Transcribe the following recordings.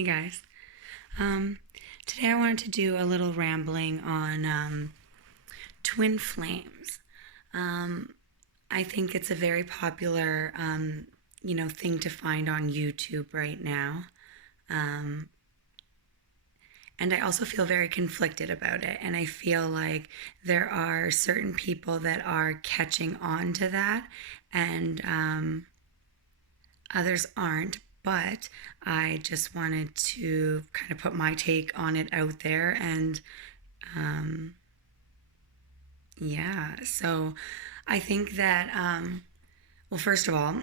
Hey guys. Today I wanted to do a little rambling on twin flames. I think it's a very popular, thing to find on YouTube right now. Um, and I also feel very conflicted about it. And I feel like there are certain people that are catching on to that, and others aren't. But I just wanted to kind of put my take on it out there. And um, yeah, so I think that, well, first of all,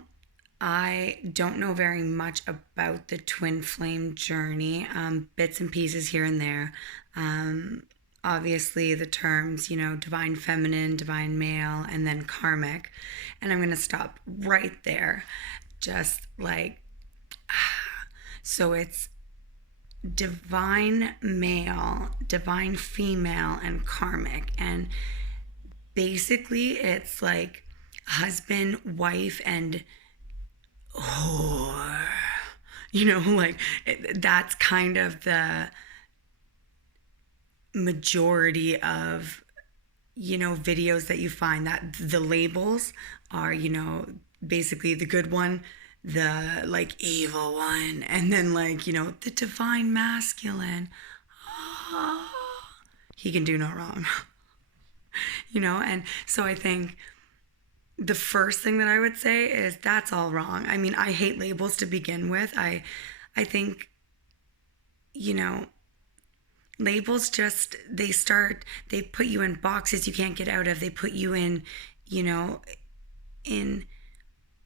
I don't know very much about the twin flame journey, bits and pieces here and there. Um, Obviously, the terms, divine feminine, divine male, and then karmic. And I'm going to stop right there. Just like, so it's divine male, divine female, and karmic. And basically, it's like husband, wife, and whore. That's kind of the majority of, videos that you find, that the labels are, basically the good one, the like evil one, and then like, the divine masculine. Oh, he can do no wrong. And so I think the first thing that I would say is that's all wrong. I mean, I hate labels to begin with. I think, you know, labels just they put you in boxes you can't get out of. They put you in, you know, in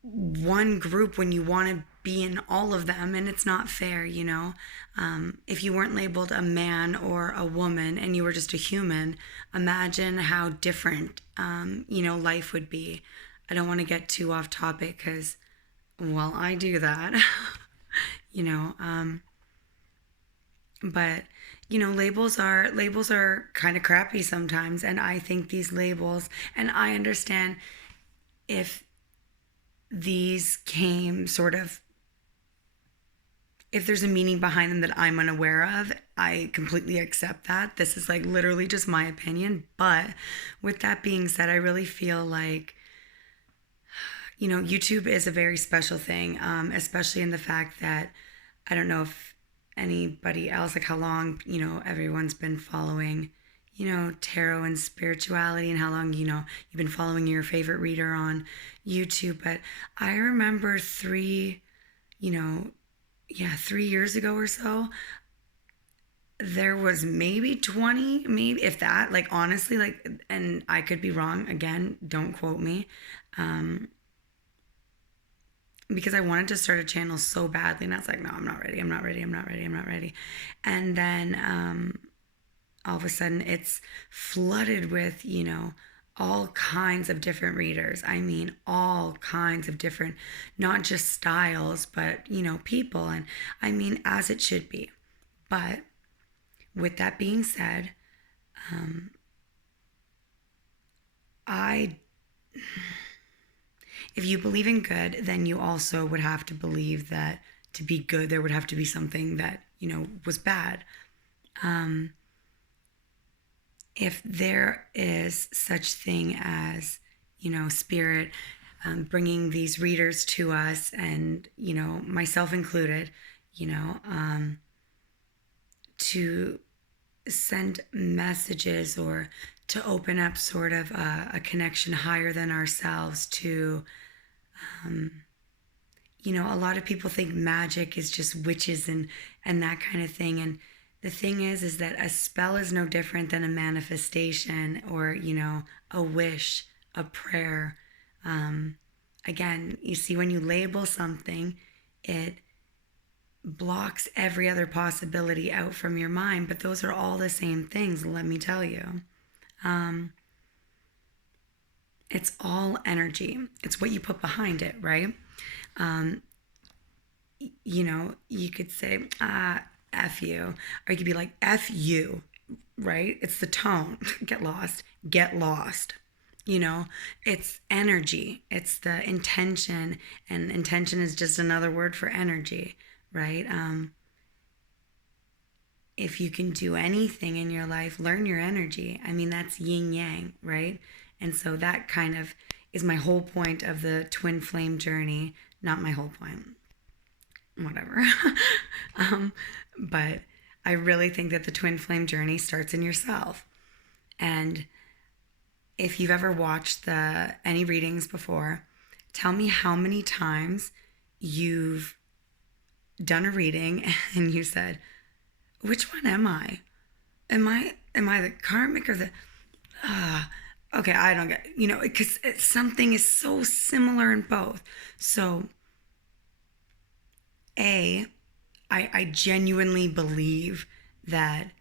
one group when you want to be in all of them, and it's not fair. If you weren't labeled a man or a woman and you were just a human, imagine how different life would be. I don't want to get too off topic because, well, I do that. you know but labels are kind of crappy sometimes, and I think these labels, and I understand if these came sort of, if there's a meaning behind them that I'm unaware of, I completely accept that. This is like literally just my opinion. But with that being said, I really feel like, YouTube is a very special thing, especially in the fact that I don't know if anybody else, like how long, everyone's been following, tarot and spirituality, and how long, you've been following your favorite reader on YouTube. But I remember 3 years ago or so, there was maybe 20, maybe if that, like honestly, like, and I could be wrong, again, don't quote me, because I wanted to start a channel so badly, and I was like, no, I'm not ready, I'm not ready, I'm not ready, I'm not ready. And then all of a sudden it's flooded with, all kinds of different readers. I mean, all kinds of different, not just styles, but, people. And I mean, as it should be. But with that being said, I if you believe in good, then you also would have to believe that to be good, there would have to be something that, was bad. If there is such thing as, spirit bringing these readers to us, and, myself included, to send messages or to open up sort of a connection higher than ourselves to, a lot of people think magic is just witches and that kind of thing. And the thing is that a spell is no different than a manifestation, or, a wish, a prayer. Again, you see, when you label something, it blocks every other possibility out from your mind. But those are all the same things, let me tell you. It's all energy. It's what you put behind it, right? You could say, F you. Or you could be like, F you, right? It's the tone. Get lost. Get lost. It's energy. It's the intention. And intention is just another word for energy, right? if you can do anything in your life, learn your energy. I mean, that's yin yang, right? And so that kind of is my whole point of the twin flame journey. Not my whole point. Whatever. But I really think that the twin flame journey starts in yourself. And if you've ever watched any readings before, tell me how many times you've done a reading and you said, which one am I? Am I the karmic or the okay, I don't get, because something is so similar in both. So I genuinely believe that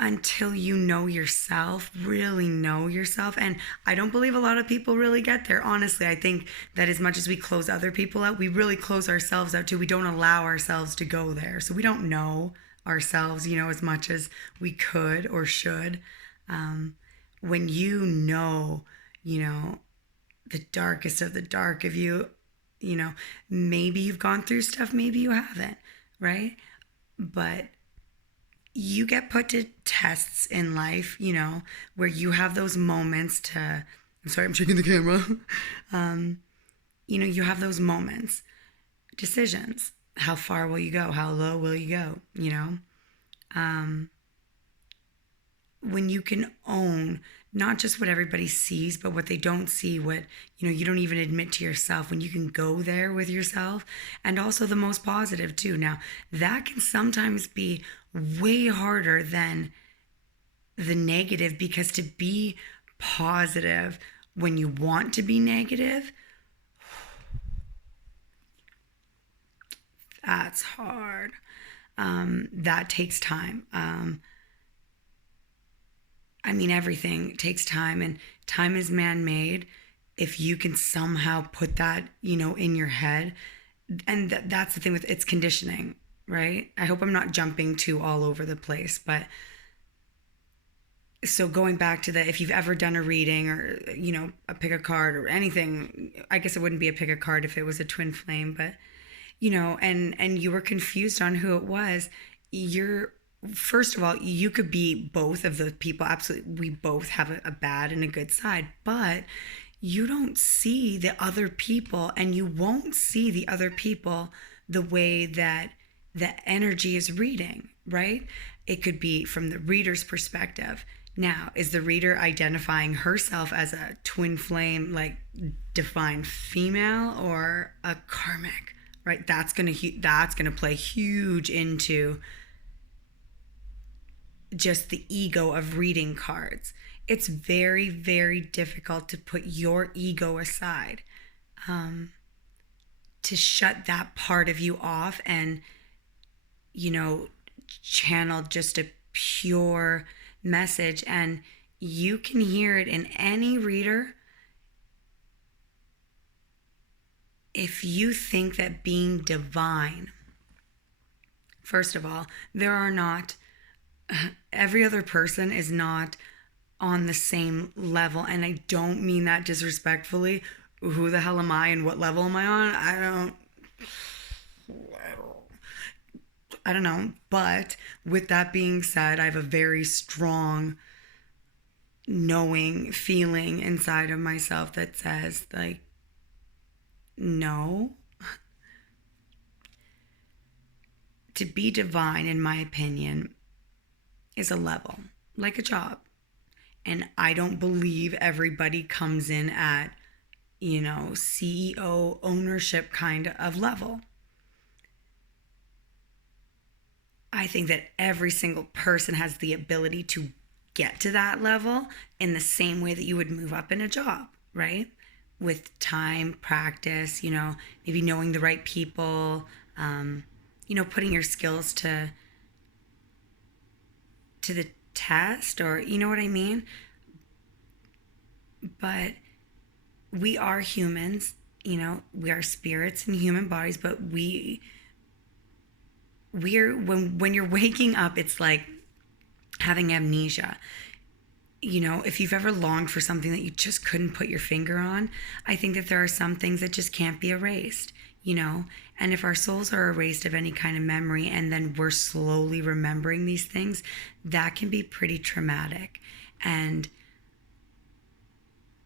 until you know yourself, really know yourself. And I don't believe a lot of people really get there. Honestly, I think that as much as we close other people out, we really close ourselves out too. We don't allow ourselves to go there. So we don't know ourselves, as much as we could or should. When the darkest of the dark of you, maybe you've gone through stuff, maybe you haven't, right? But you get put to tests in life, where you have those moments I'm sorry, I'm shaking the camera. You have those moments, decisions. How far will you go? How low will you go? When you can own not just what everybody sees, but what they don't see, what, you don't even admit to yourself, when you can go there with yourself, and also the most positive too. Now, that can sometimes be way harder than the negative, because to be positive when you want to be negative, that's hard. That takes time. Everything takes time, and time is man-made. If you can somehow put that, in your head, and that's the thing with it's conditioning, right? I hope I'm not jumping too all over the place, but so going back to if you've ever done a reading or, a pick a card or anything, I guess it wouldn't be a pick a card if it was a twin flame, but, and you were confused on who it was, first of all, you could be both of the people. Absolutely. We both have a bad and a good side, but you don't see the other people, and you won't see the other people the way that the energy is reading, right? It could be from the reader's perspective. Now, is the reader identifying herself as a twin flame, like divine female, or a karmic, right? That's going to play huge into just the ego of reading cards. It's very, very difficult to put your ego aside, to shut that part of you off and, channel just a pure message. And you can hear it in any reader. If you think that being divine, first of all, every other person is not on the same level. And I don't mean that disrespectfully. Who the hell am I and what level am I on? I don't know. But with that being said, I have a very strong knowing feeling inside of myself that says, like, no. To be divine, in my opinion, is a level, like a job. And I don't believe everybody comes in at, CEO ownership kind of level. I think that every single person has the ability to get to that level in the same way that you would move up in a job, right? With time, practice, maybe knowing the right people, putting your skills to the test, or you know what I mean? But we are humans, we are spirits in human bodies, but we're when you're waking up, it's like having amnesia. if you've ever longed for something that you just couldn't put your finger on, I think that there are some things that just can't be erased, and if our souls are erased of any kind of memory and then we're slowly remembering these things, that can be pretty traumatic. And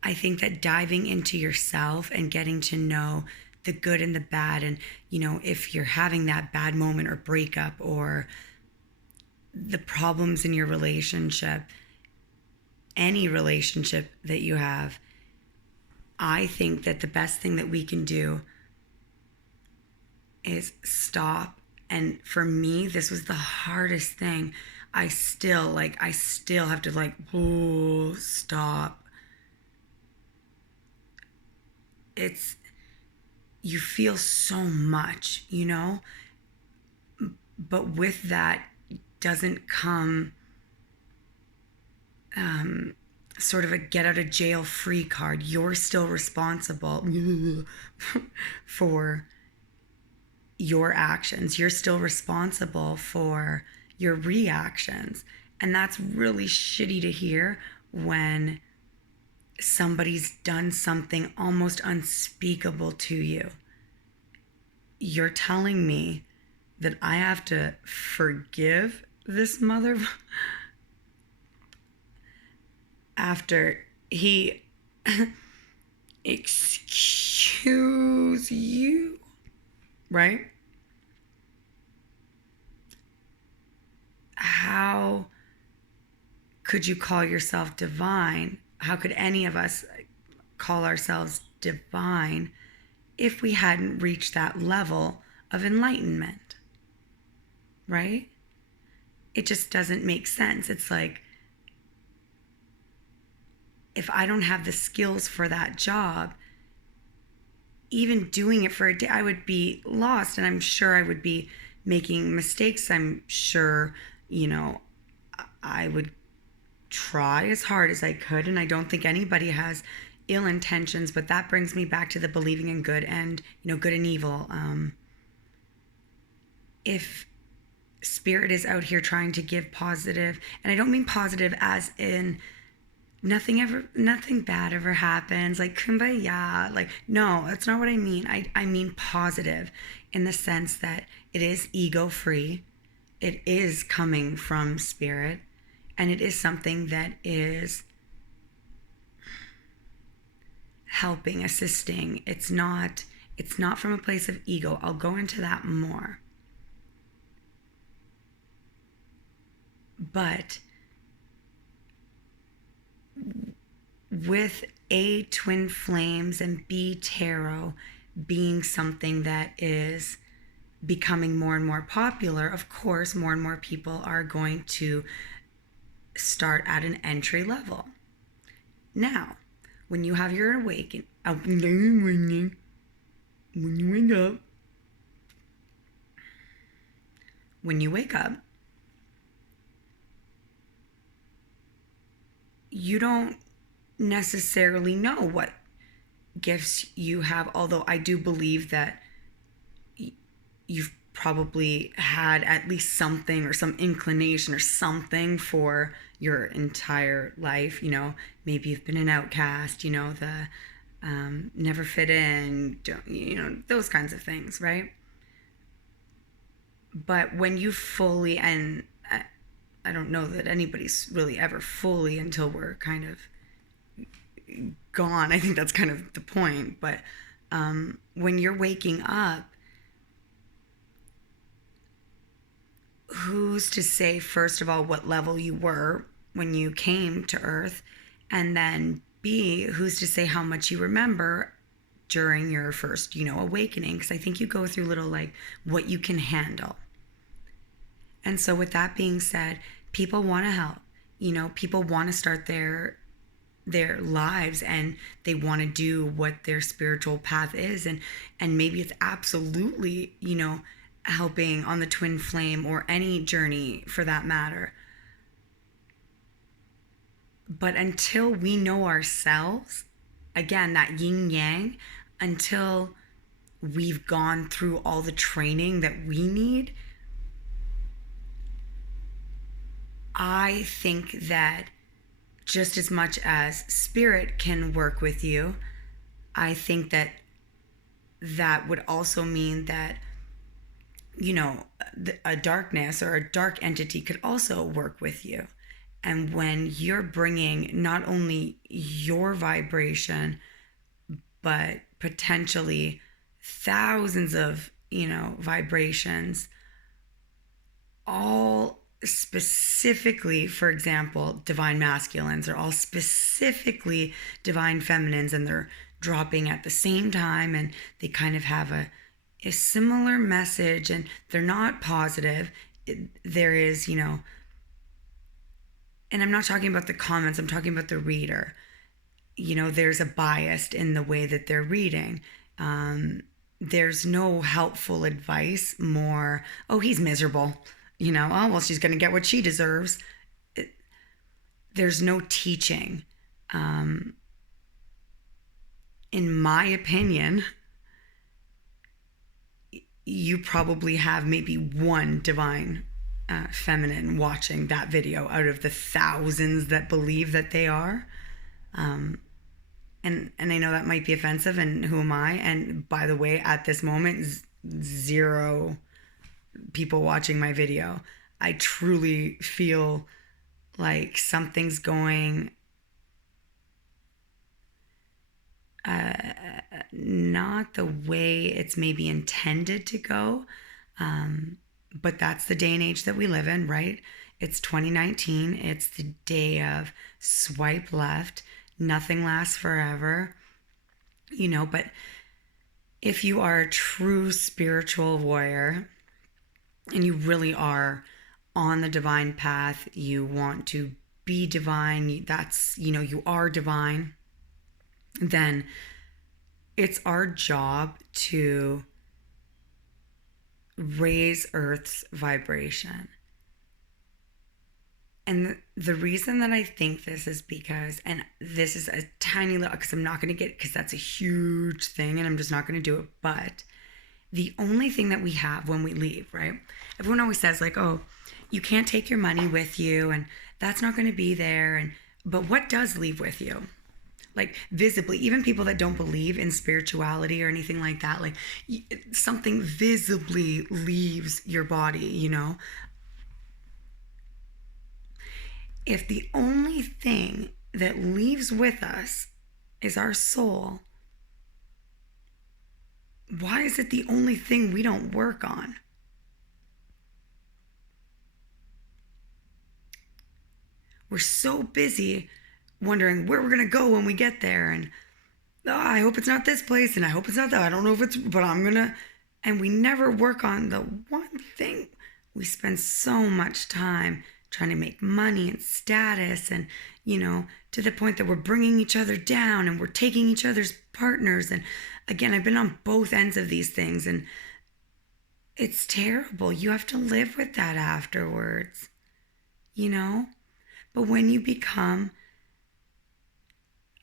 I think that diving into yourself and getting to know the good and the bad, and if you're having that bad moment or breakup or the problems in your relationship, any relationship that you have, I think that the best thing that we can do is stop. And for me, this was the hardest thing. I still have to stop. You feel so much, but with that doesn't come sort of a get out of jail free card. You're still responsible for your actions. You're still responsible for your reactions. And that's really shitty to hear when somebody's done something almost unspeakable to you. You're telling me that I have to forgive this mother after he excuse you, right? How could you call yourself divine? How could any of us call ourselves divine if we hadn't reached that level of enlightenment, right? It just doesn't make sense. It's like, if I don't have the skills for that job, even doing it for a day, I would be lost, and I'm sure I would be making mistakes. I'm sure, I would try as hard as I could, and I don't think anybody has ill intentions, but that brings me back to the believing in good and, good and evil. If spirit is out here trying to give positive, and I don't mean positive as in nothing bad ever happens, like kumbaya, like, no, that's not what I mean. I mean positive in the sense that it is ego free, it is coming from spirit, and it is something that is helping, assisting. It's not from a place of ego. I'll go into that more. But with A, twin flames, and B, tarot being something that is becoming more and more popular, of course, more and more people are going to start at an entry level. Now, when you have your awakening, when you wake up, you don't necessarily know what gifts you have, although I do believe that you've probably had at least something or some inclination or something for your entire life. Maybe you've been an outcast, the never fit in, those kinds of things, right? But when you fully, and I don't know that anybody's really ever fully until we're kind of gone. I think that's kind of the point. But when you're waking up, who's to say, first of all, what level you were when you came to Earth? And then B, who's to say how much you remember during your first, awakening? Because I think you go through little, what you can handle. And so with that being said, people want to help. People want to start their lives, and they want to do what their spiritual path is. And maybe it's absolutely, helping on the twin flame or any journey for that matter. But until we know ourselves, again, that yin yang, until we've gone through all the training that we need, I think that just as much as spirit can work with you, I think that that would also mean that, you know, a darkness or a dark entity could also work with you. And when you're bringing not only your vibration, but potentially thousands of, vibrations, all specifically, for example, divine masculines are all specifically divine feminines, and they're dropping at the same time, and they kind of have a similar message, and they're not positive. There is, and I'm not talking about the comments, I'm talking about the reader. There's a bias in the way that they're reading. There's no helpful advice, more, oh, he's miserable. Oh, well, she's going to get what she deserves. There's no teaching. In my opinion, you probably have maybe one divine feminine watching that video out of the thousands that believe that they are. And I know that might be offensive, and who am I? And by the way, at this moment, 0 people watching my video. I truly feel like something's going not the way it's maybe intended to go. But that's the day and age that we live in, right? It's 2019. It's the day of swipe left. Nothing lasts forever, but if you are a true spiritual warrior and you really are on the divine path, you want to be divine, that's, you are divine, then it's our job to raise Earth's vibration. And the reason that I think this is because, and this is a tiny little, because I'm not going to get, because that's a huge thing and I'm just not going to do it. But the only thing that we have when we leave, right? Everyone always says like, oh, you can't take your money with you and that's not going to be there. But what does leave with you? Like visibly, even people that don't believe in spirituality or anything like that, like something visibly leaves your body, If the only thing that leaves with us is our soul, why is it the only thing we don't work on? We're so busy wondering where we're going to go when we get there. And oh, I hope it's not this place. And I hope it's not that. I don't know if it's, but I'm going to. And we never work on the one thing. We spend so much time trying to make money and status and, to the point that we're bringing each other down and we're taking each other's partners. And again, I've been on both ends of these things and it's terrible. You have to live with that afterwards, But when you become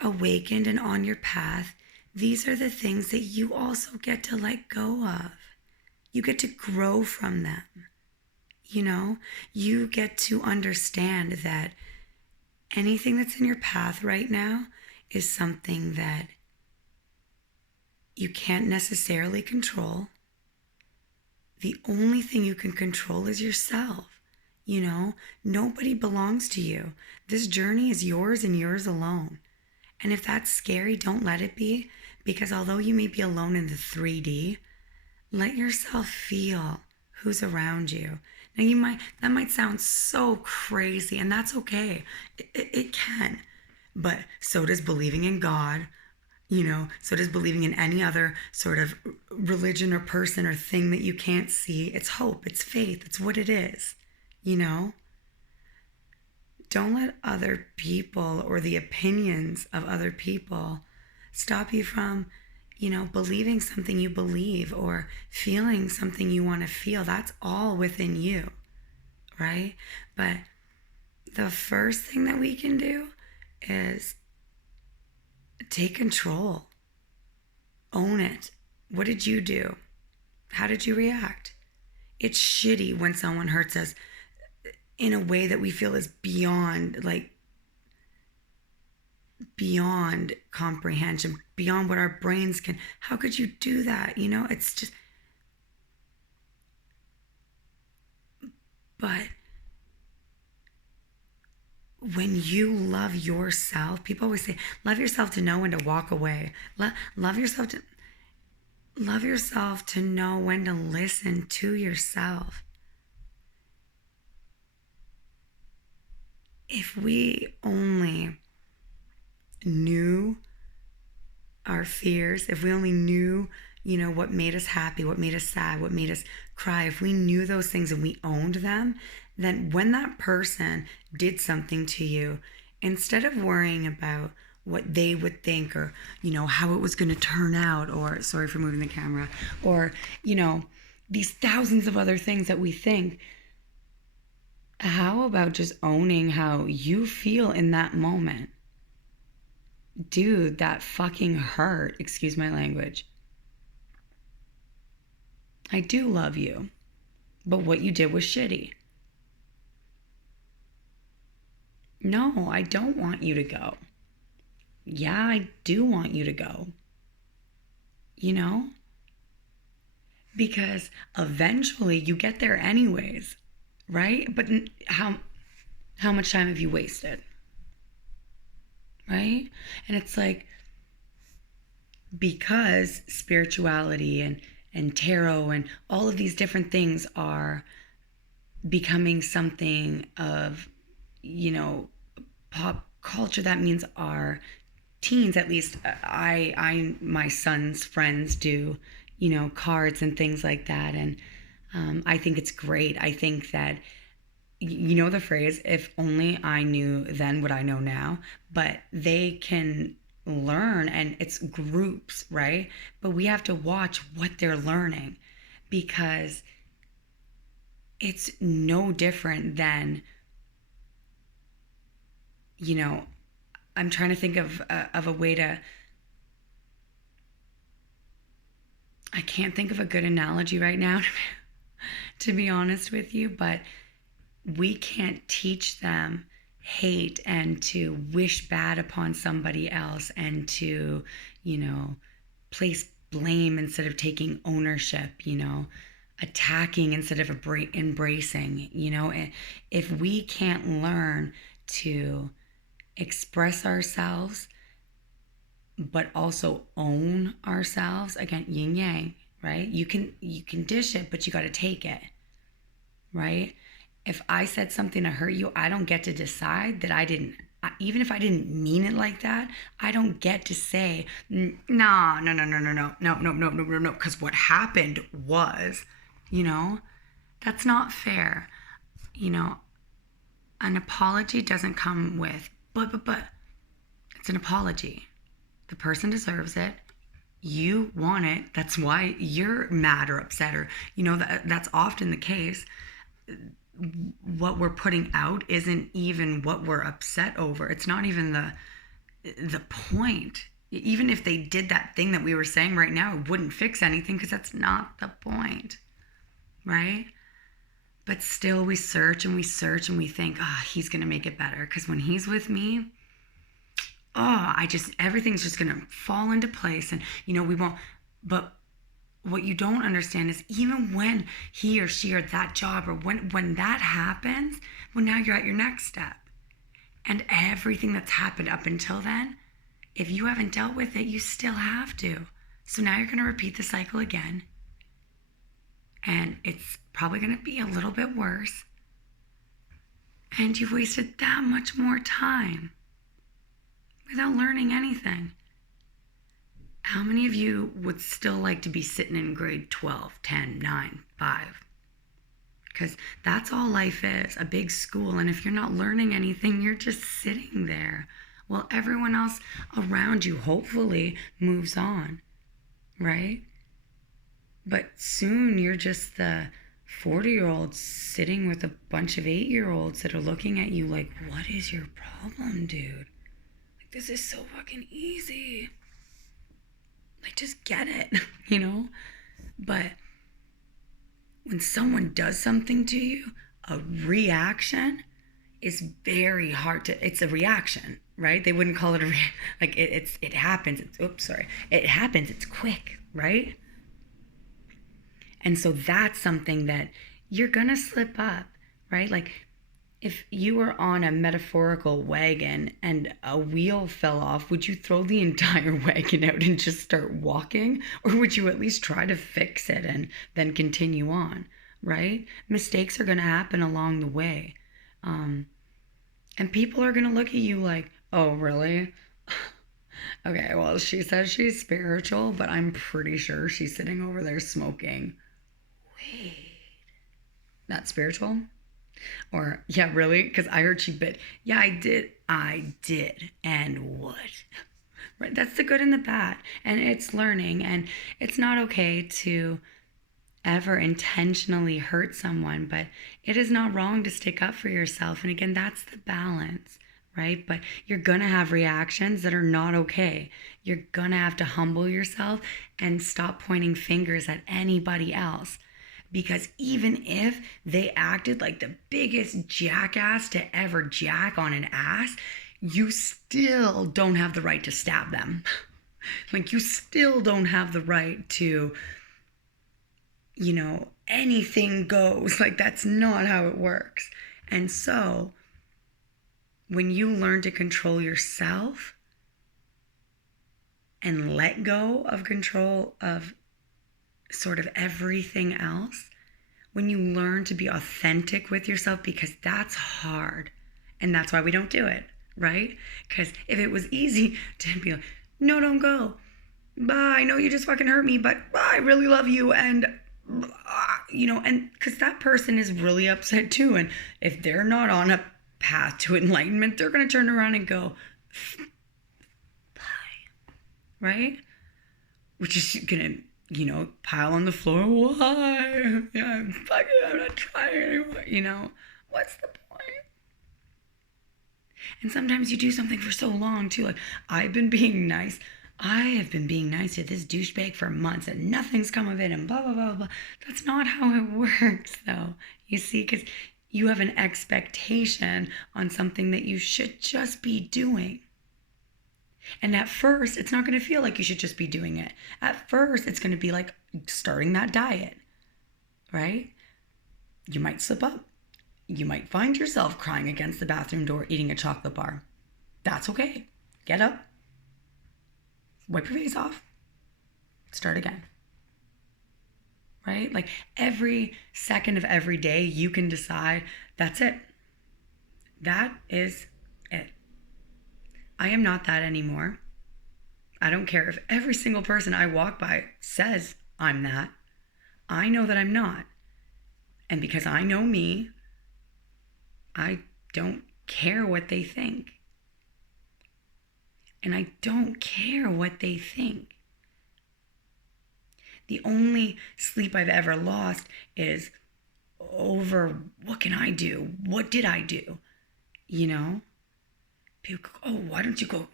awakened and on your path, these are the things that you also get to let go of. You get to grow from them. You get to understand that anything that's in your path right now is something that you can't necessarily control. The only thing you can control is yourself. Nobody belongs to you. This journey is yours and yours alone. And if that's scary, don't let it be, because although you may be alone in the 3D, let yourself feel who's around you. Now that might sound so crazy, and that's okay. It can. But so does believing in God, so does believing in any other sort of religion or person or thing that you can't see. It's hope, it's faith, it's what it is, Don't let other people or the opinions of other people stop you from, believing something you believe or feeling something you want to feel. That's all within you, right? But the first thing that we can do is take control. Own it. What did you do? How did you react? It's shitty when someone hurts us in a way that we feel is beyond, like, beyond comprehension, beyond what our brains can. How could you do that? It's just, but when you love yourself, people always say, love yourself to know when to walk away. Love yourself to know when to listen to yourself. If we only knew our fears, if we only knew, what made us happy, what made us sad, what made us cry, if we knew those things and we owned them, then when that person did something to you, instead of worrying about what they would think, or, how it was going to turn out, or, sorry for moving the camera, or, these thousands of other things that we think, how about just owning how you feel in that moment? Dude, that fucking hurt. Excuse my language. I do love you, but what you did was shitty. No, I don't want you to go. Yeah, I do want you to go. Because eventually you get there anyways, right? But how much time have you wasted? Right? And it's like, because spirituality and tarot and all of these different things are becoming something of, pop culture, that means our teens, at least my son's friends do, cards and things like that. And I think it's great. I think that, the phrase, if only I knew then what I know now, but they can learn, and it's groups, right? But we have to watch what they're learning, because it's no different than, I'm trying to think of a way to, I can't think of a good analogy right now, to be honest with you, but we can't teach them hate and to wish bad upon somebody else, and to, place blame instead of taking ownership, attacking instead of embracing, if we can't learn to express ourselves, but also own ourselves, again, yin yang, right? You can dish it, but you got to take it, right? If I said something to hurt you, I don't get to decide that even if I didn't mean it like that, I don't get to say, no, because what happened was, that's not fair. An apology doesn't come with, but, it's an apology. The person deserves it. You want it. That's why you're mad or upset, or, that's often the case. What we're putting out isn't even what we're upset over. It's not even the point. Even if they did that thing that we were saying right now, it wouldn't fix anything, because that's not the point, right? But still we search and we think, he's going to make it better, because when he's with me, everything's just going to fall into place, and, we won't. But what you don't understand is, even when he or she, or that job, or when that happens, well, now you're at your next step. And everything that's happened up until then, if you haven't dealt with it, you still have to. So now you're going to repeat the cycle again. And it's probably going to be a little bit worse. And you've wasted that much more time without learning anything. How many of you would still like to be sitting in grade 12, 10, 9, 5? Because that's all life is, a big school. And if you're not learning anything, you're just sitting there. Well, everyone else around you hopefully moves on, right? But soon you're just the 40-year-old sitting with a bunch of 8-year-olds that are looking at you like, what is your problem, dude? Like, this is so fucking easy. Like, just get it, But when someone does something to you, a reaction is very hard to, it's a reaction, right? They wouldn't call it like it happens. It happens. It's quick, right? And so that's something that you're gonna slip up, right? Like if you were on a metaphorical wagon and a wheel fell off, would you throw the entire wagon out and just start walking? Or would you at least try to fix it and then continue on, right? Mistakes are going to happen along the way. And people are going to look at you like, oh, really? Okay, well, she says she's spiritual, but I'm pretty sure she's sitting over there smoking. Wait, that's spiritual? Or, yeah, really? Because I heard she bit. Yeah, I did. And what? Right? That's the good and the bad. And it's learning. And it's not okay to ever intentionally hurt someone. But it is not wrong to stick up for yourself. And again, that's the balance, right? But you're going to have reactions that are not okay. You're going to have to humble yourself and stop pointing fingers at anybody else. Because even if they acted like the biggest jackass to ever jack on an ass, you still don't have the right to stab them. Like, you still don't have the right to, anything goes. Like, that's not how it works. And so, when you learn to control yourself and let go of control of sort of everything else, when you learn to be authentic with yourself, because that's hard and that's why we don't do it, right? Because if it was easy to be like, no, don't go, bye, I know you just fucking hurt me, but I really love you, and and because that person is really upset too, and if they're not on a path to enlightenment, they're going to turn around and go, bye, right? Which is going to pile on the floor. Why? Yeah, fuck it, I'm not trying anymore. What's the point? And sometimes you do something for so long too. Like, I have been being nice to this douchebag for months and nothing's come of it and blah, blah, blah, blah. That's not how it works though. You see, because you have an expectation on something that you should just be doing. And at first, it's not going to feel like you should just be doing it. At first, it's going to be like starting that diet, right? You might slip up. You might find yourself crying against the bathroom door, eating a chocolate bar. That's okay. Get up. Wipe your face off. Start again. Right? Like, every second of every day, you can decide, that's it. That is it. I am not that anymore. I don't care if every single person I walk by says I'm that. I know that I'm not. And because I know me, I don't care what they think. And I don't care what they think. The only sleep I've ever lost is over, what can I do? What did I do? People go, oh, why don't you go?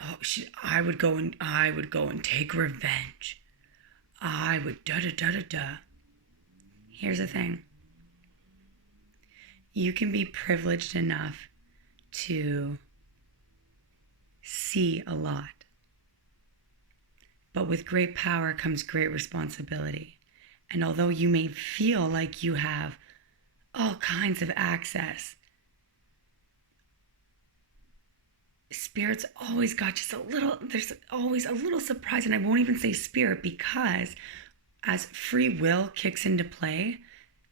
Oh, I would go and take revenge. I would da-da-da-da-da. Here's the thing. You can be privileged enough to see a lot. But with great power comes great responsibility. And although you may feel like you have all kinds of access, Spirit's always got just there's always a little surprise. And I won't even say spirit, because as free will kicks into play,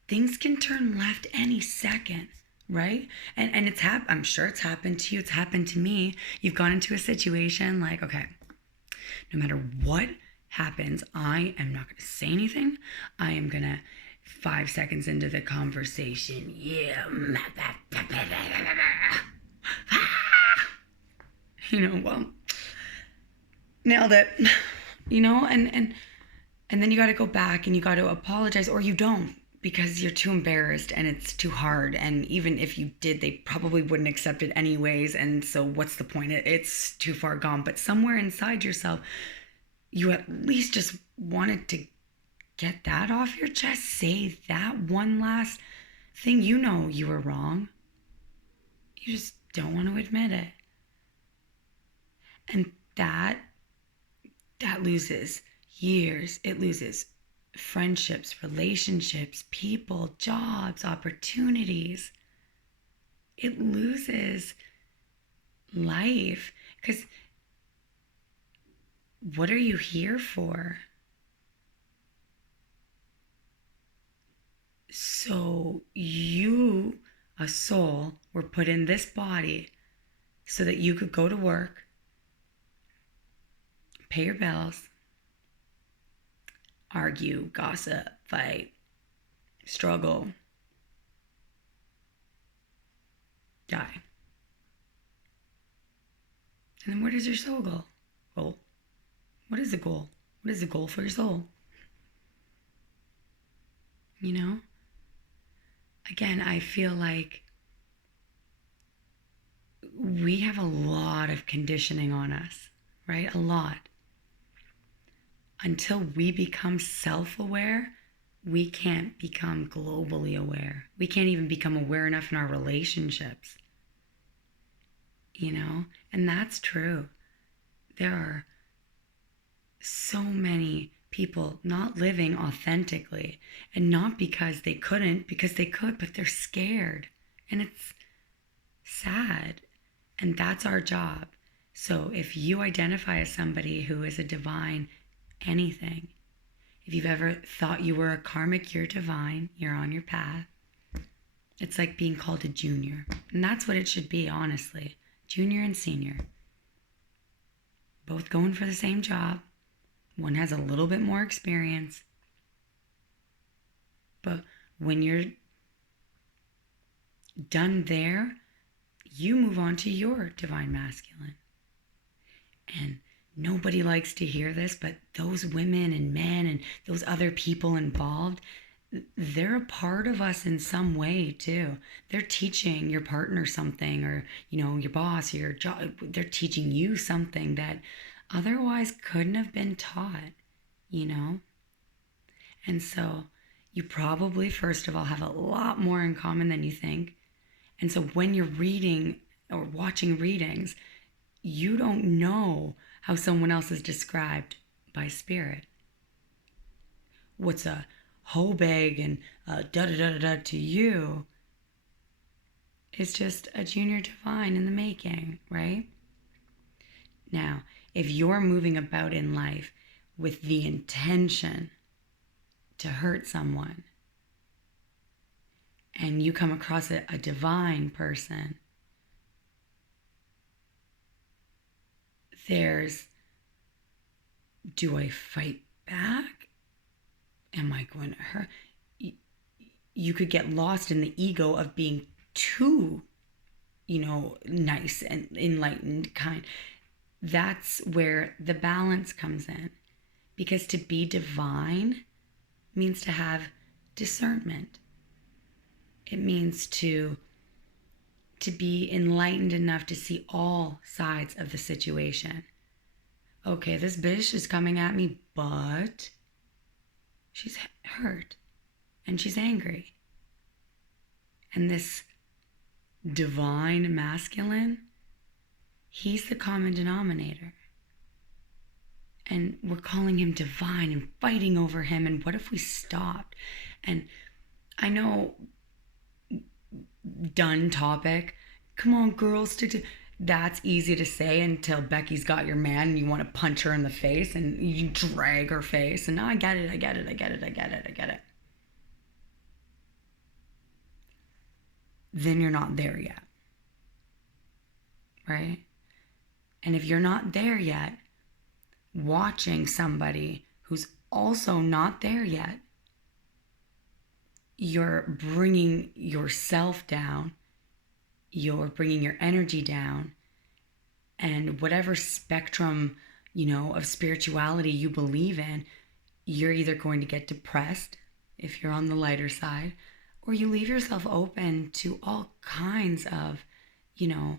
things can turn left any second, right? And I'm sure it's happened to you. It's happened to me. You've gone into a situation like, okay, no matter what happens, I am not going to say anything. I am going to, 5 seconds into the conversation, well, nailed it, and then you got to go back and you got to apologize, or you don't, because you're too embarrassed and it's too hard. And even if you did, they probably wouldn't accept it anyways. And so what's the point? It's too far gone. But somewhere inside yourself, you at least just wanted to get that off your chest. Say that one last thing. You know you were wrong. You just don't want to admit it. And that loses years. It loses friendships, relationships, people, jobs, opportunities. It loses life. Because what are you here for? So you, a soul, were put in this body so that you could go to work, pay your bills, argue, gossip, fight, struggle, die. And then where does your soul go? Goal. What is the goal? What is the goal for your soul? You know? Again, I feel like we have a lot of conditioning on us, right? A lot. Until we become self-aware, we can't become globally aware. We can't even become aware enough in our relationships. You know? And that's true. There are so many people not living authentically, and not because they couldn't, because they could, but they're scared. And it's sad. And that's our job. So if you identify as somebody who is a divine anything, if you've ever thought you were a karmic, you're divine, you're on your path. It's like being called a junior. And that's what it should be, honestly. Junior and senior. Both going for the same job. One has a little bit more experience. But when you're done there, you move on to your divine masculine. And nobody likes to hear this, but those women and men and those other people involved, they're a part of us in some way too. They're teaching your partner something, or, you know, your boss, your job. They're teaching you something that otherwise couldn't have been taught, you know? And so you probably, first of all, have a lot more in common than you think. And so when you're reading or watching readings, you don't know how someone else is described by spirit. What's a hoe bag and da-da-da-da-da to you is just a junior divine in the making, right? Now, if you're moving about in life with the intention to hurt someone, and you come across a divine person, there's, do I fight back? Am I going to hurt? You could get lost in the ego of being too, you know, nice and enlightened, kind. That's where the balance comes in. Because to be divine means to have discernment. It means to be enlightened enough to see all sides of the situation. Okay, this bitch is coming at me, but she's hurt and she's angry. And this divine masculine, he's the common denominator. And we're calling him divine and fighting over him. And what if we stopped? And I know, done topic. Come on, girls, stick to. That's easy to say until Becky's got your man and you want to punch her in the face and you drag her face. And I get it. Then you're not there yet. Right? And if you're not there yet, watching somebody who's also not there yet, you're bringing yourself down, you're bringing your energy down, and whatever spectrum, you know, of spirituality you believe in, you're either going to get depressed if you're on the lighter side, or you leave yourself open to all kinds of, you know,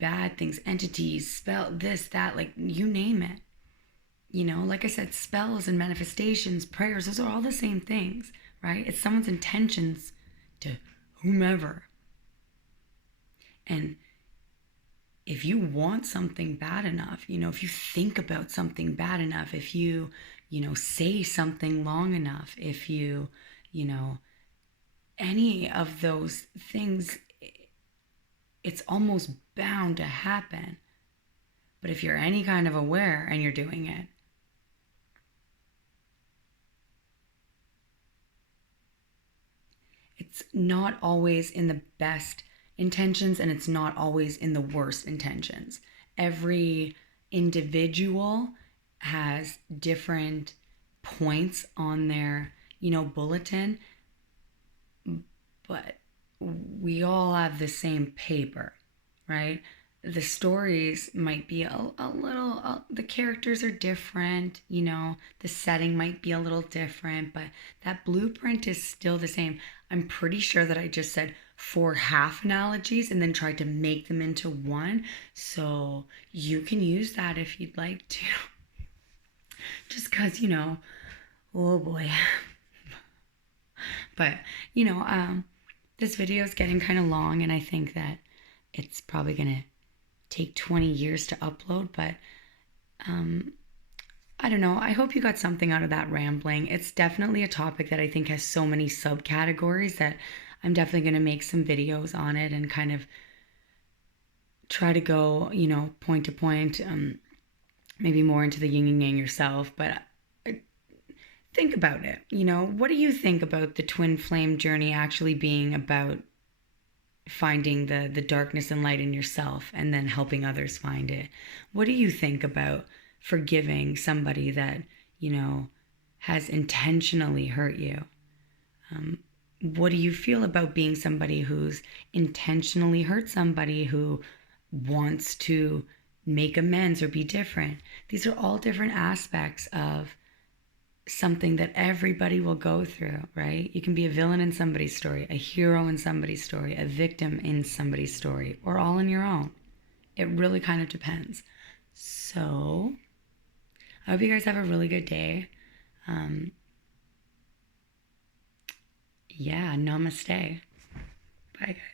bad things, entities, spell, this, that, like, you name it. You know, like I said, spells and manifestations, prayers, those are all the same things, right? It's someone's intentions to whomever. And if you want something bad enough, if you think about something bad enough, if you, say something long enough, if you, any of those things, it's almost bound to happen. But if you're any kind of aware and you're doing it, it's not always in the best intentions and it's not always in the worst intentions. Every individual has different points on their, bulletin, but we all have the same paper, right? The stories might be a little, the characters are different, the setting might be a little different, but that blueprint is still the same. I'm pretty sure that I just said 4 half analogies and then tried to make them into one. So you can use that if you'd like to. Just because, oh boy. But, this video is getting kind of long, and I think that it's probably going to take 20 years to upload, but I don't know. I hope you got something out of that rambling. It's definitely a topic that I think has so many subcategories that I'm definitely going to make some videos on it and kind of try to go, point to point, maybe more into the yin and yang yourself. But think about it. What do you think about the twin flame journey actually being about finding the darkness and light in yourself and then helping others find it? What do you think about forgiving somebody that, has intentionally hurt you? What do you feel about being somebody who's intentionally hurt somebody who wants to make amends or be different? These are all different aspects of something that everybody will go through, right? You can be a villain in somebody's story, a hero in somebody's story, a victim in somebody's story, or all in your own. It really kind of depends. So I hope you guys have a really good day. Yeah, namaste. Bye, guys.